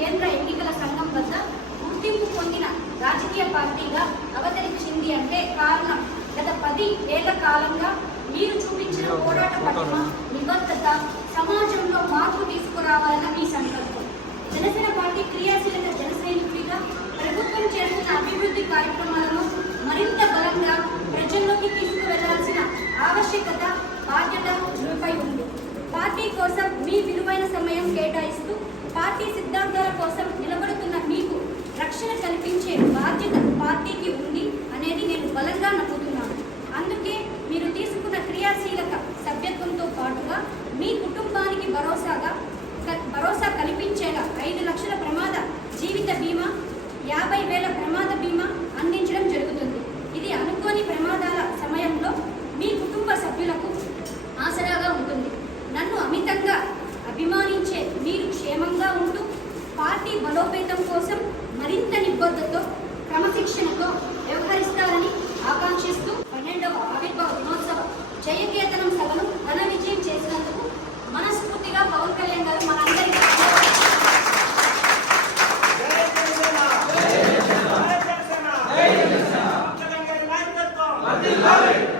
కేంద్ర ఎన్నికల సంఘం వద్ద గుర్తింపు పొందిన రాజకీయ పార్టీగా అవతరించింది అంటే కారణం గత పది ఏళ్ళ కాలంగా మీరు చూపించిన పోరాట పట్ల నిబద్ధత సమాజంలో మార్పు తీసుకురావాలన్న మీ సంకల్పం. జనసేన పార్టీ క్రియాశీలక జనసైనికుడిగా ప్రభుత్వం చేస్తున్న అభివృద్ధి కార్యక్రమాలను మరింత బలంగా ప్రజల్లోకి తీసుకువెళ్ళాల్సిన ఆవశ్యకత బాధ్యత మీపై ఉంది. పార్టీ కోసం మీ విలువైన సమయం కేటాయిస్తూ పార్టీ సిద్ధాంతాల కోసం నిలబడుతున్న మీకు రక్షణ కల్పించే బాధ్యత పార్టీకి ఉంది అనేది నేను బలంగా పార్టీ బలోపేతం కోసం మరింత నిబద్ధతతో క్రమశిక్షణతో వ్యవహరిస్తారని ఆకాంక్షిస్తూ పన్నెండవ ఆవిర్భావ దినోత్సవ జయకేతనం సభను ఘన విజయం చేసినందుకు మనస్ఫూర్తిగా పవన్ కళ్యాణ్ గారు మనందరికీ Love.